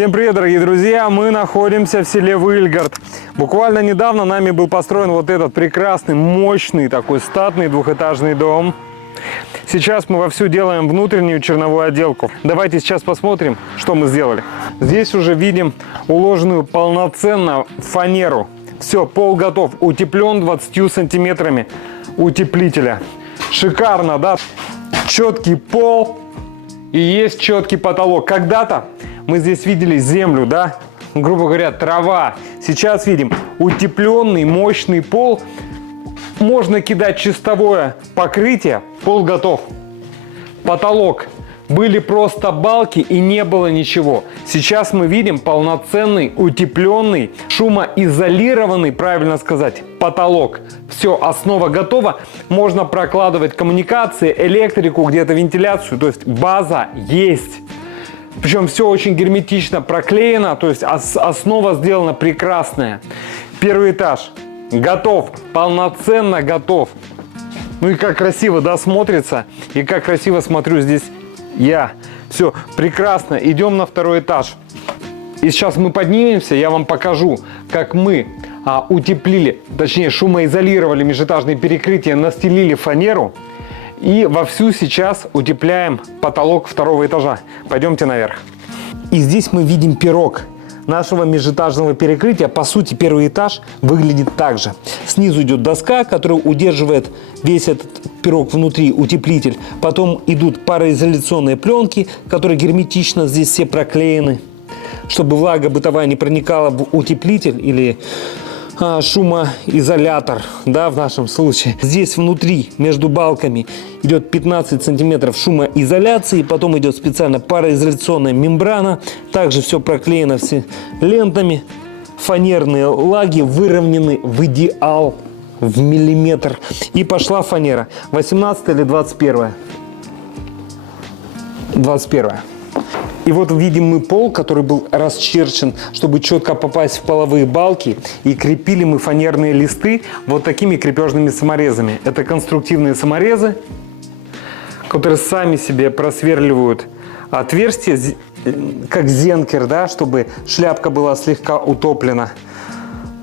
Всем привет, дорогие друзья! Мы находимся в селе Выльгард. Буквально недавно нами был построен вот этот прекрасный, мощный, такой статный двухэтажный дом. Сейчас мы вовсю делаем внутреннюю черновую отделку. Давайте сейчас посмотрим, что мы сделали. Здесь уже видим уложенную полноценно фанеру. Все, пол готов, утеплен 20 сантиметрами утеплителя. Шикарно, да? Четкий пол и есть четкий потолок. Когда-то мы здесь видели землю, да? Грубо говоря, трава. Сейчас видим утепленный, мощный пол. Можно кидать чистовое покрытие, пол готов. Потолок. Были просто балки и не было ничего. Сейчас мы видим полноценный, утепленный, шумоизолированный, правильно сказать, потолок. Все, основа готова. Можно прокладывать коммуникации, электрику, где-то вентиляцию. То есть база есть. Причем все очень герметично проклеено. То есть основа сделана прекрасная. Первый этаж готов, полноценно готов. Ну и как красиво, да, смотрится. И как красиво смотрю здесь я. Все прекрасно. Идем на второй этаж. И сейчас мы поднимемся, я вам покажу, как мы утеплили, точнее шумоизолировали межэтажные перекрытия, настелили фанеру. И вовсю сейчас утепляем потолок второго этажа. Пойдемте наверх. И здесь мы видим пирог нашего межэтажного перекрытия. По сути, первый этаж выглядит так же. Снизу идет доска, которая удерживает весь этот пирог внутри, утеплитель. Потом идут пароизоляционные пленки, которые герметично здесь все проклеены, чтобы влага бытовая не проникала в утеплитель или шумоизолятор, да, в нашем случае. Здесь внутри, между балками, идет 15 сантиметров шумоизоляции, потом идет специально пароизоляционная мембрана, также все проклеено все лентами, фанерные лаги выровнены в идеал, в миллиметр. И пошла фанера. 18 или 21? 21. И вот видим мы пол, который был расчерчен, чтобы четко попасть в половые балки. И крепили мы фанерные листы вот такими крепежными саморезами. Это конструктивные саморезы, которые сами себе просверливают отверстия, как зенкер, да, чтобы шляпка была слегка утоплена.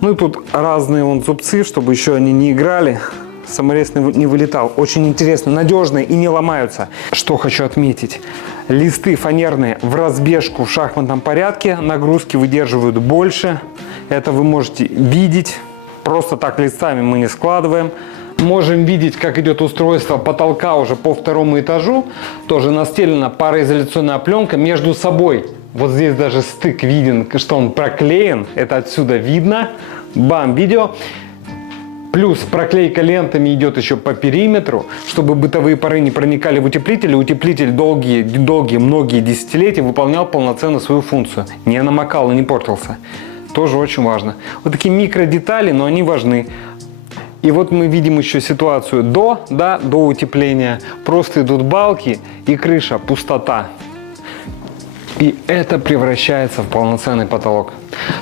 Ну и тут разные вон зубцы, чтобы еще они не играли. Саморез не вылетал. Очень интересно, надежные и не ломаются. Что хочу отметить. Листы фанерные в разбежку в шахматном порядке. Нагрузки выдерживают больше. Это вы можете видеть. Просто так листами мы не складываем. Можем видеть, как идет устройство потолка уже по второму этажу. Тоже настелена пароизоляционная пленка между собой. Вот здесь даже стык виден, что он проклеен. Это отсюда видно. Бам, видео. Плюс проклейка лентами идет еще по периметру, чтобы бытовые пары не проникали в утеплитель. Утеплитель многие десятилетия выполнял полноценно свою функцию. Не намокал и не портился. Тоже очень важно. Вот такие микродетали, но они важны. И вот мы видим еще ситуацию до утепления. Просто идут балки и крыша, пустота. И это превращается в полноценный потолок.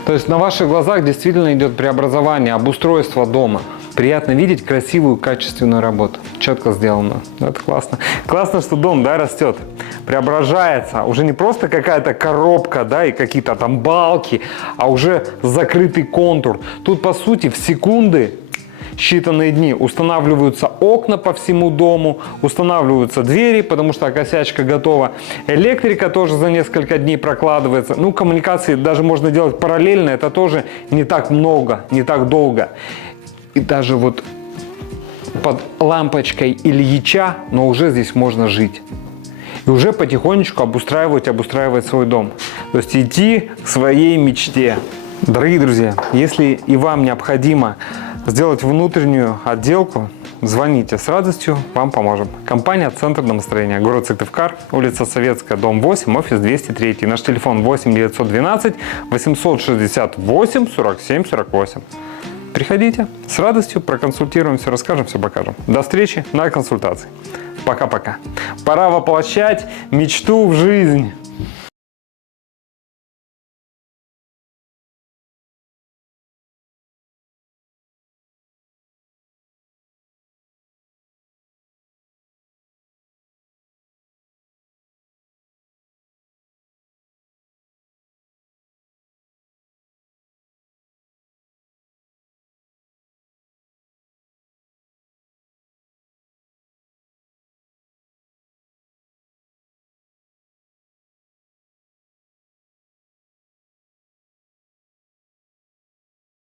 То есть на ваших глазах действительно идет преобразование, обустройство дома. Приятно видеть красивую, качественную работу. Четко сделано. Это классно. Классно, что дом, да, растет, преображается. Уже не просто какая-то коробка, да, и какие-то там балки, а уже закрытый контур. Тут, по сути, в секунды, считанные дни устанавливаются окна по всему дому, устанавливаются двери, потому что косячка готова. Электрика тоже за несколько дней прокладывается. Ну, коммуникации даже можно делать параллельно, это тоже не так много, не так долго. И даже вот под лампочкой Ильича, но уже здесь можно жить. И уже потихонечку обустраивать свой дом. То есть идти к своей мечте. Дорогие друзья, если и вам необходимо сделать внутреннюю отделку, звоните, с радостью вам поможем. Компания «Центр домостроения», город Сыктывкар, улица Советская, дом 8, офис 203. Наш телефон 8 912 868 47 48. Приходите, с радостью проконсультируемся, расскажем, все покажем. До встречи на консультации. Пока-пока. Пора воплощать мечту в жизнь.